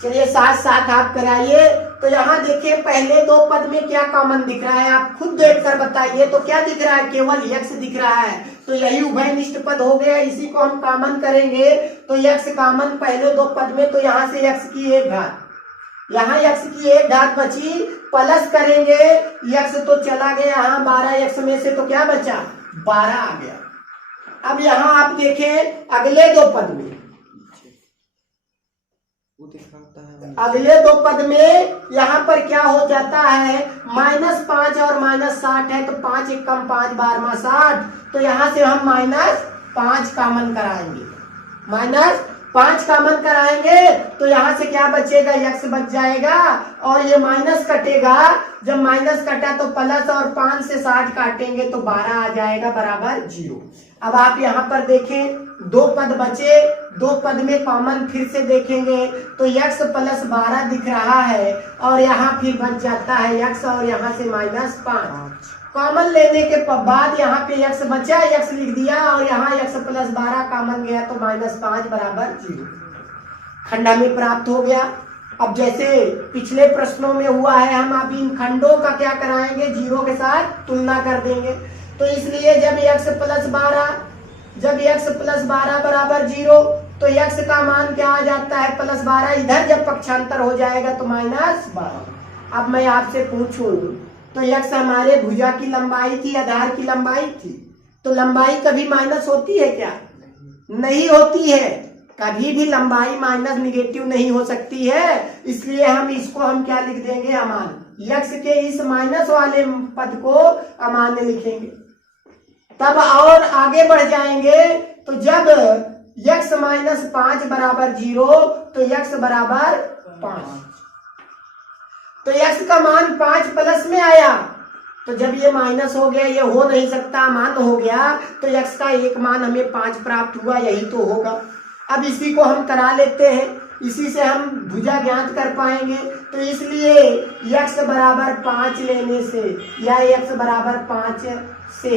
चलिए साथ साथ आप कराइए। तो यहाँ देखिए पहले 2 पद में क्या कॉमन दिख रहा है, आप खुद देखकर बताइए। तो क्या दिख रहा है, केवल x दिख रहा है, तो यही उभयनिष्ठ पद हो गया, इसी को हम कॉमन करेंगे। तो x कॉमन पहले 2 पद में, तो यहाँ से x की 1 घात, यहाँ x की 1 घात बची, प्लस करेंगे x तो चला गया यहाँ 12x में से, तो क्या बचा 12 आ गया। अब यहाँ आप देखें अगले 2 पद में, अगले 2 पद में यहाँ पर क्या हो जाता है -5 और -60 है, तो 5 एकम 5 12 60, तो यहाँ से हम -5 कॉमन कराएंगे, 5 कॉमन कराएंगे तो यहाँ से क्या बचेगा, x बच जाएगा और ये माइनस कटेगा। जब माइनस कटा तो प्लस और 5 से 60 काटेंगे तो 12 आ जाएगा बराबर 0। अब आप यहाँ पर देखें 2 पद बचे, 2 पद में कॉमन फिर से देखेंगे तो x प्लस 12 दिख रहा है और यहाँ फिर बच जाता है x और यहाँ से -5। कॉमन लेने के बाद यहाँ पे x बचा, x लिख दिया और यहाँ x प्लस 12 कॉमन गया तो -5 बराबर 0। खंडा में प्राप्त हो गया। अब जैसे पिछले प्रश्नों में हुआ है, हम अब इन खंडों का क्या कराएंगे, 0 के साथ तुलना कर देंगे। तो इसलिए जब x प्लस 12 बराबर 0 तो x का मान क्या आ जाता है, +12। इधर जब पक्षांतर हो जाएगा तो -12। अब मैं आपसे पूछूं तो x हमारे भुजा की लंबाई थी, आधार की लंबाई थी, तो लंबाई कभी माइनस होती है क्या, नहीं होती है। कभी भी लंबाई माइनस निगेटिव नहीं हो सकती है। इसलिए हम इसको हम क्या लिख देंगे, अमान्य। x के इस माइनस वाले पद को अमान्य लिखेंगे। तब और आगे बढ़ जाएंगे तो जब x -5 बराबर 0 तो x बराबर 5, तो x का मान 5 प्लस में आया। तो जब ये माइनस हो गया, ये हो नहीं सकता, मान हो गया, तो x का एक मान हमें 5 प्राप्त हुआ, यही तो होगा। अब इसी को हम करा लेते हैं, इसी से हम भुजा ज्ञात कर पाएंगे। तो इसलिए x बराबर 5 लेने से या x बराबर 5 से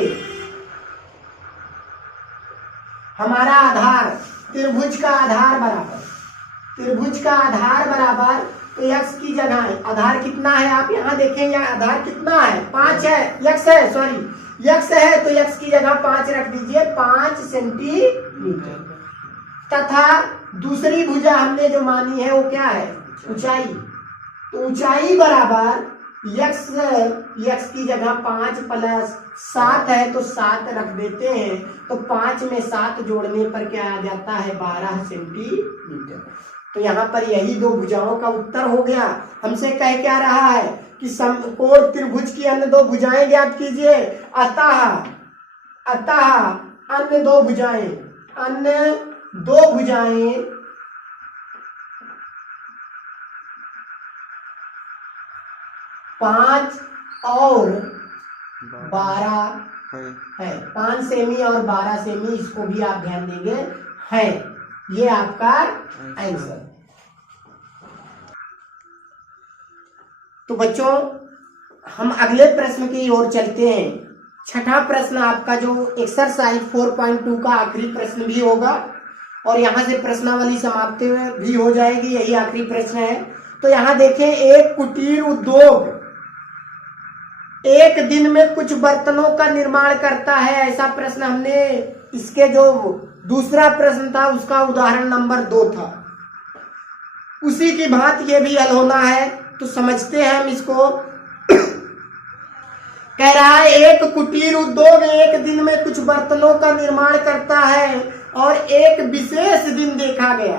हमारा आधार, त्रिभुज का आधार बराबर तो x की जगह आधार कितना है, आप यहाँ देखें, या आधार कितना है, 5 है, x है तो x की जगह 5 रख दीजिए, 5 सेंटीमीटर। तथा दूसरी भुजा हमने जो मानी है वो क्या है, ऊंचाई। तो ऊंचाई बराबर x की जगह 5 प्लस 7 है तो 7 रख देते हैं। तो 5 में 7 जोड़ने पर क्या आ जाता है, 12 सेंटीमीटर। तो यहाँ पर यही 2 भुजाओं का उत्तर हो गया। हमसे कह क्या रहा है कि समकोण त्रिभुज की अन्य 2 भुजाएं ज्ञात कीजिए। अतः अन्य 2 भुजाएं 5 और 12 है। 5 सेमी और 12 सेमी, इसको भी आप ध्यान देंगे है। ये आपका आंसर। तो बच्चों हम अगले प्रश्न की ओर चलते हैं। छठा प्रश्न आपका जो एक्सरसाइज 4.2 का आखिरी प्रश्न भी होगा और यहाँ से प्रश्नावली समाप्त भी हो जाएगी, यही आखिरी प्रश्न है। तो यहाँ देखें, एक कुटीर उद्योग एक दिन में कुछ बर्तनों का निर्माण करता है, ऐसा प्रश्न हमने इसके जो दूसरा प्रश्न था उसका उदाहरण नंबर 2 था, उसी की भांति ये भी हल होना है। तो समझते हैं हम इसको। कह रहा है एक कुटीर उद्योग एक दिन में कुछ बर्तनों का निर्माण करता है और एक विशेष दिन देखा गया,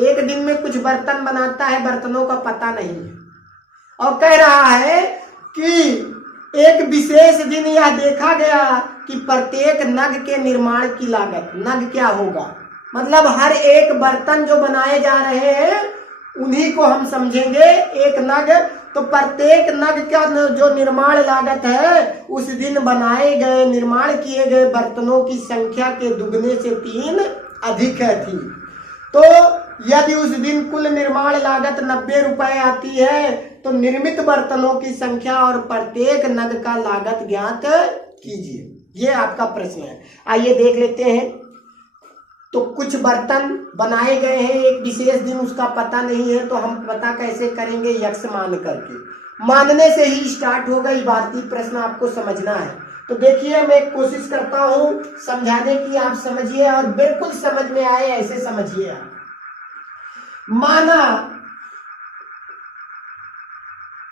एक दिन में कुछ बर्तन बनाता है, बर्तनों का पता नहीं है। और कह रहा है कि एक विशेष दिन यह देखा गया कि प्रत्येक नग के निर्माण की लागत, नग क्या होगा, मतलब हर एक बर्तन जो बनाए जा रहे हैं उन्हीं को हम समझेंगे एक नग। तो प्रत्येक नग का जो निर्माण लागत है उस दिन बनाए गए निर्माण किए गए बर्तनों की संख्या के दुगने से 3 अधिक थी। तो यदि उस दिन कुल निर्माण लागत 90 रुपए आती है तो निर्मित बर्तनों की संख्या और प्रत्येक नग का लागत ज्ञात कीजिए। ये आपका प्रश्न है। आइए देख लेते हैं। तो कुछ बर्तन बनाए गए हैं एक विशेष दिन, उसका पता नहीं है, तो हम पता कैसे करेंगे, यक्ष मान करके। मानने से ही स्टार्ट होगा, इबारती प्रश्न आपको समझना है। तो देखिए मैं कोशिश करता हूं समझाने की, आप समझिए और बिल्कुल समझ में आए ऐसे समझिए आप। माना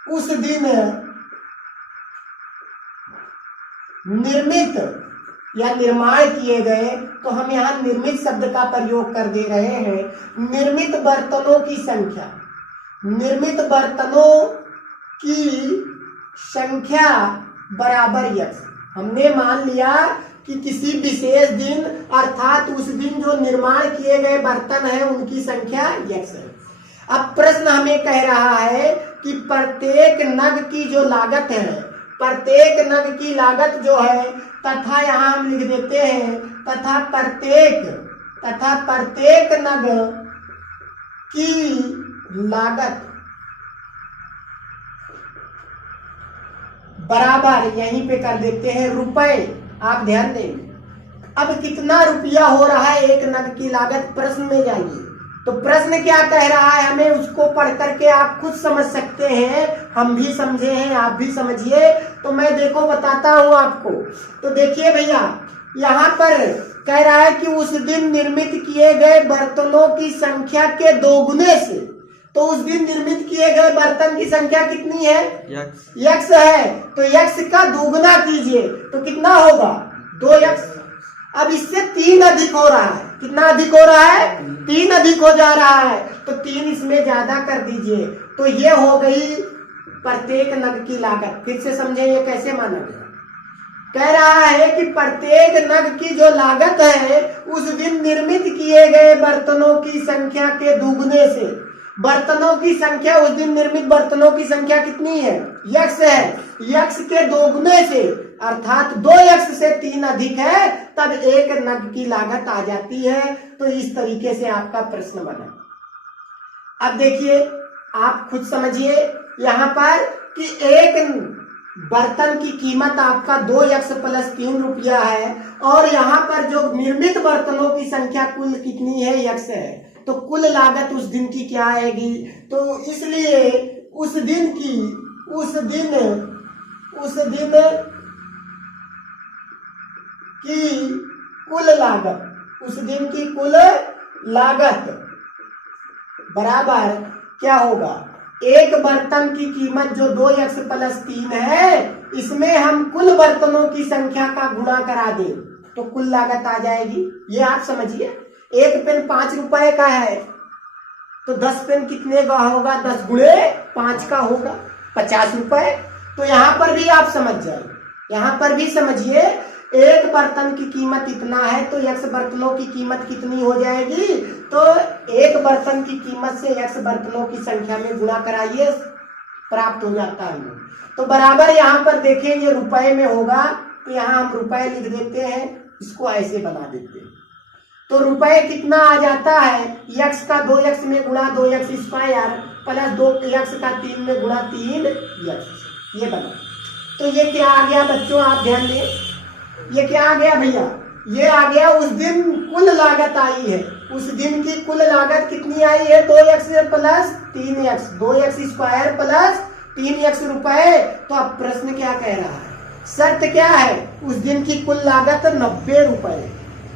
उस दिन निर्मित या निर्माण किए गए, तो हम यहाँ निर्मित शब्द का प्रयोग कर दे रहे हैं। निर्मित बर्तनों की संख्या, निर्मित बर्तनों की संख्या बराबर यक्ष। हमने मान लिया कि किसी विशेष दिन अर्थात उस दिन जो निर्माण किए गए बर्तन है उनकी संख्या x है। अब प्रश्न हमें कह रहा है कि प्रत्येक नग की जो लागत है, प्रत्येक नग की लागत जो है, तथा यहाँ हम लिख देते हैं तथा प्रत्येक नग की लागत बराबर, यहीं पे कर देते हैं रुपए। आप ध्यान देंगे अब कितना रुपया हो रहा है एक नग की लागत, प्रश्न में जाइए। तो प्रश्न क्या कह रहा है हमें उसको पढ़ करके आप खुद समझ सकते हैं, हम भी समझे हैं, आप भी समझिए। तो मैं देखो बताता हूं आपको। तो देखिए भैया यहाँ पर कह रहा है कि उस दिन निर्मित किए गए बर्तनों की संख्या के दोगुने से, तो उस दिन निर्मित किए गए बर्तन की संख्या कितनी है? x है, तो x का दोगुना कीजिए तो कितना होगा? 2x। अब इससे 3 अधिक हो रहा है, कितना अधिक हो रहा है? 3 अधिक हो जा रहा है, तो 3 इसमें ज्यादा कर दीजिए। तो ये हो गई प्रत्येक नग की लागत। फिर से समझे ये कैसे माना गया। कह रहा है कि प्रत्येक नग की जो लागत है उस दिन निर्मित किए गए बर्तनों की संख्या के दुगने से, बर्तनों की संख्या उस दिन निर्मित बर्तनों की संख्या कितनी है? x है, x के दोगुने से अर्थात 2x से 3 अधिक है, तब एक नग की लागत आ जाती है। तो इस तरीके से आपका प्रश्न बना। अब देखिए आप खुद समझिए यहाँ पर कि एक बर्तन की कीमत आपका 2x + 3 रुपया है, और यहाँ पर जो निर्मित बर्तनों की संख्या कुल कितनी है? x है। तो कुल लागत उस दिन की क्या आएगी? तो इसलिए उस दिन की कुल लागत बराबर क्या होगा? एक बर्तन की कीमत जो 2x + 3 है, इसमें हम कुल बर्तनों की संख्या का गुणा करा दें तो कुल लागत आ जाएगी। ये आप समझिए। एक पेन 5 रुपए का है, तो 10 पेन कितने का होगा? 10 गुणे 5 का होगा, 50 रुपए। तो यहाँ पर भी आप समझ जाए, यहाँ पर भी समझिए। एक बर्तन की कीमत इतना है, तो x बर्तनों की कीमत कितनी हो जाएगी? तो एक बर्तन की कीमत से x बर्तनों की संख्या में गुणा कराइए, प्राप्त हो जाता है। तो बराबर यहाँ पर देखें ये रुपए में होगा, तो यहाँ हम रुपए लिख देते हैं, इसको ऐसे बना देते हैं। तो रुपए कितना आ जाता है? x का 2x में गुणा 2x स्क्वायर प्लस 2x का 3 में गुणा 3x, ये बना। तो ये क्या आ गया बच्चों? आप ध्यान दें, ये क्या आ गया भैया? ये आ गया उस दिन कुल लागत आई है। उस दिन की कुल लागत कितनी आई है? 2x + 3x, 2x square plus 3x रुपए। तो अब प्रश्न क्या कह रहा है? शर्त क्या है? उस दिन की कुल लागत 90 रुपए।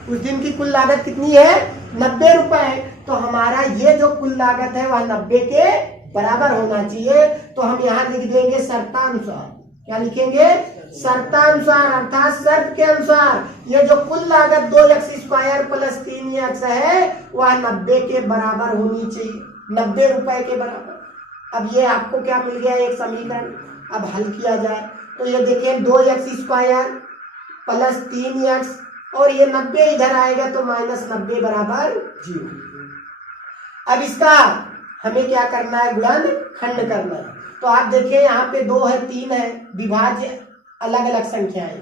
उस दिन की कुल लागत कितनी है? 90 रुपए। तो हमारा ये जो कुल लागत है वह 90 के बराबर होना चाहिए। तो हम यहाँ लिख देंगे शर्तानुसार। क्या लिखेंगे? शर्तानुसार, अर्थात शर्त के अनुसार ये जो कुल लागत 2x स्क्वायर प्लस 3x है वह 90 के बराबर होनी चाहिए, 90 रुपए के बराबर। अब ये आपको क्या मिल गया? एक समीकरण। अब हल किया जाए तो ये देखिए 2x स्क्वायर प्लस 3x, और ये 90 इधर आएगा तो -90 बराबर 0। अब इसका हमें क्या करना है? गुणन खंड करना है। तो आप देखिए यहाँ पे 2 है, 3 है, विभाज्य अलग अलग संख्याएं,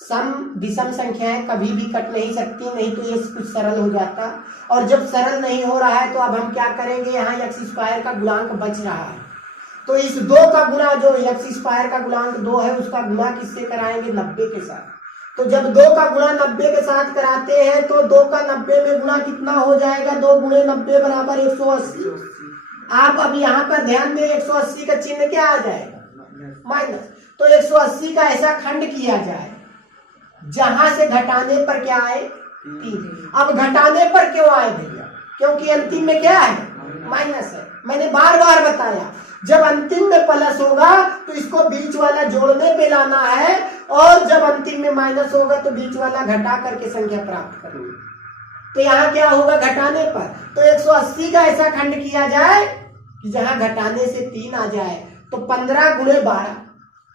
सम विषम संख्याएं कभी भी कट नहीं सकती, नहीं तो ये कुछ सरल हो जाता। और जब सरल नहीं हो रहा है तो अब हम क्या करेंगे? यहाँ x स्क्वायर का गुणांक बच रहा है, तो इस 2 का गुणा, जो x स्क्वायर का गुणांक 2 है, उसका गुणा किससे कराएंगे? 90 के साथ। तो जब 2 का गुणा 90 के साथ कराते हैं तो 2 का 90 में गुणा कितना हो जाएगा? 2 गुणे 90 बराबर 180। आप अब यहाँ पर ध्यान दें, 180 का चिन्ह क्या आ जाएगा? माइनस। तो 180 का ऐसा खंड किया जाए जहां से घटाने पर क्या आए? 3। अब घटाने पर क्यों आए भैया? क्योंकि अंतिम में क्या है? माइनस है। मैंने बार बार बताया, जब अंतिम में प्लस होगा तो इसको बीच वाला जोड़ने पे लाना है, और जब अंतिम में माइनस होगा तो बीच वाला घटा करके संख्या प्राप्त करनी है। तो यहाँ क्या होगा? घटाने पर। तो 180 का ऐसा खंड किया जाए कि जहां घटाने से 3 आ जाए, तो 15 गुणे 12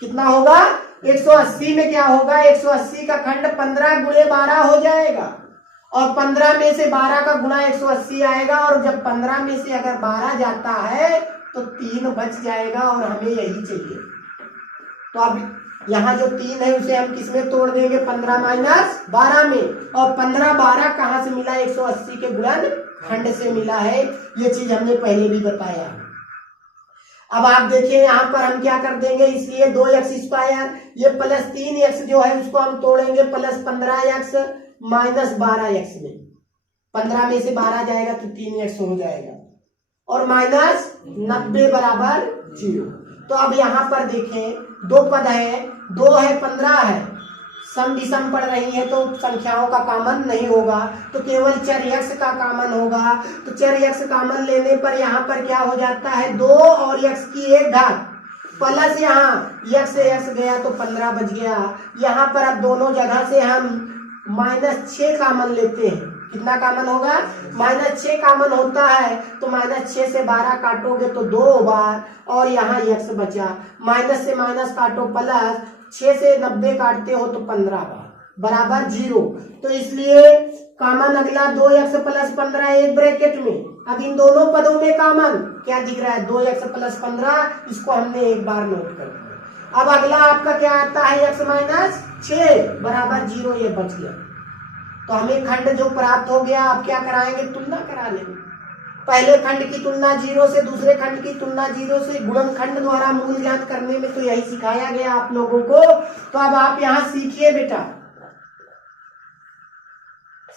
कितना होगा? 180 में क्या होगा, 180 का खंड 15 गुणे 12 हो जाएगा और 15 में से 12 का गुणा 180 आएगा और जब 15 में से अगर 12 जाता है तो 3 बच जाएगा और हमें यही चाहिए। तो अब यहाँ जो 3 है उसे हम किस में तोड़ देंगे, 15 माइनस 12 में, और 15 12 कहाँ से मिला, 180 के गुणन खंड से मिला है। ये चीज हमने पहले भी बताया। अब आप देखिए यहाँ पर हम क्या कर देंगे, इसलिए 2x², ये प्लस 3x जो है उसको हम तोड़ेंगे प्लस 15x माइनस 12x में, 15 में से 12 जाएगा तो 3x हो जाएगा और माइनस 90 बराबर 0। तो अब यहाँ पर देखें 2 पद है, 2 है 15 है, सम विषम पड़ रही है तो संख्याओं का कॉमन नहीं होगा, तो केवल चर x का कॉमन होगा। तो चर x कॉमन लेने पर यहाँ पर क्या हो जाता है, 2 और x की 1 घात प्लस यहाँ x से x गया तो 15 बच गया। यहाँ पर अब दोनों जगह से हम -6 कॉमन लेते हैं। कितना कॉमन होगा, -6 कॉमन होता है तो -6 से 12 काटोगे तो 2 बार और यहाँ x बचा, माइनस से माइनस काटो प्लस 6 से 90 काटते हो तो 15 बार बराबर 0। तो इसलिए कॉमन अगला 2x प्लस 15 एक ब्रैकेट में। अब इन दोनों पदों में कॉमन क्या दिख रहा है, 2x प्लस 15, इसको हमने एक बार नोट कर दिया। अब अगला आपका क्या आता है, x माइनस 6 बराबर 0, ये बच गया। तो हमें खंड जो प्राप्त हो गया, आप क्या कराएंगे, तुलना करा लेंगे। पहले खंड की तुलना 0 से, दूसरे खंड की तुलना 0 से, गुणनखंड द्वारा मूल ज्ञात करने में तो यही सिखाया गया आप लोगों को। तो अब आप यहाँ सीखिए बेटा,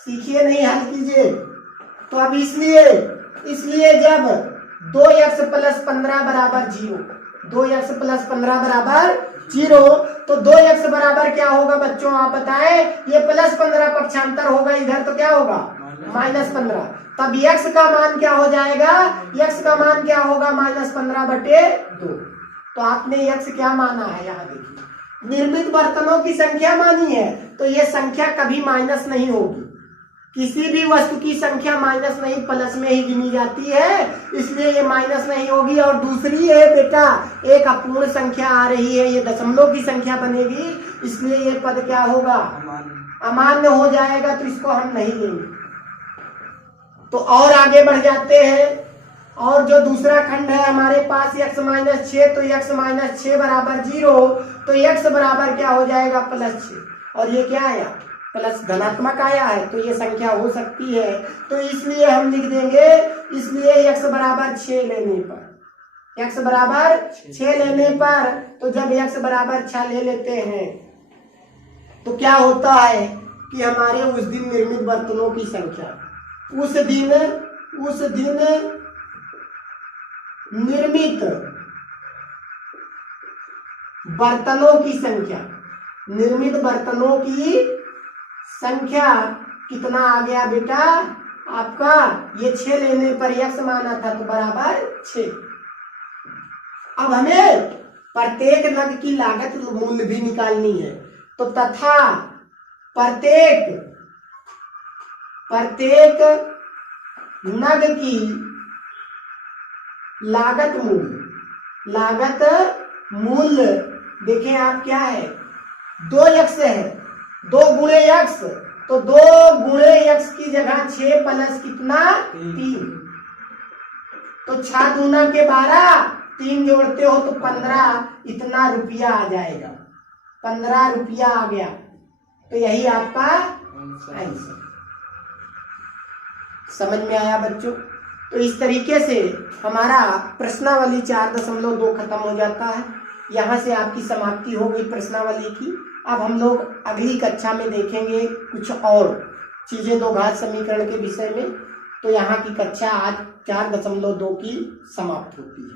सीखिए नहीं हल कीजिए। तो अब इसलिए जब 2x प्लस 15 बराबर 0, 2x प्लस 15 बराबर 0, तो 2x बराबर क्या होगा बच्चों, आप बताएं। ये प्लस 15 पक्षांतर होगा इधर, तो क्या होगा -15। तब x का मान क्या हो जाएगा, x का मान क्या होगा, -15/2। तो आपने x क्या माना है, यहाँ देखिए निर्मित बर्तनों की संख्या मानी है, तो ये संख्या कभी माइनस नहीं होगी। किसी भी वस्तु की संख्या माइनस नहीं प्लस में ही गिनी जाती है, इसलिए ये माइनस नहीं होगी। और दूसरी है बेटा, एक अपूर्ण संख्या आ रही है, ये दशमलव की संख्या बनेगी, इसलिए ये पद क्या होगा, अमान्य हो जाएगा, तो इसको हम नहीं लेंगे। तो और आगे बढ़ जाते हैं, और जो दूसरा खंड है हमारे पास x माइनस 6, तो x माइनस 6 बराबर 0, तो x बराबर क्या हो जाएगा, +6। और ये क्या आया, प्लस धनात्मक आया है, तो ये संख्या हो सकती है। तो इसलिए हम लिख देंगे, इसलिए x बराबर 6 लेने पर, x बराबर 6 लेने पर, तो जब x बराबर 6 ले लेते हैं तो क्या होता है कि हमारे उस दिन निर्मित बर्तनों की संख्या, उस दिन निर्मित बर्तनों की संख्या, निर्मित बर्तनों की संख्या कितना आ गया बेटा आपका, ये 6 लेने पर x माना था तो बराबर 6। अब हमें प्रत्येक नग की लागत मूल्य भी निकालनी है, तो तथा प्रत्येक नग की लागत मूल्य देखें आप क्या है, 2x है, 2 गुणे x, तो 2 गुणे x की जगह 6 प्लस कितना 3, तो 6 दूना के 12, 3 जोड़ते हो तो 15, इतना रुपया आ जाएगा, 15 रुपया आ गया। तो यही आपका आंसर। समझ में आया बच्चों। तो इस तरीके से हमारा प्रश्नावली 4.2 खत्म हो जाता है। यहाँ से आपकी समाप्ति हो गई प्रश्नावली की। अब हम लोग अगली कक्षा में देखेंगे कुछ और चीजें दो घात समीकरण के विषय में। तो यहाँ की कक्षा आज 4.2 की समाप्त होती है।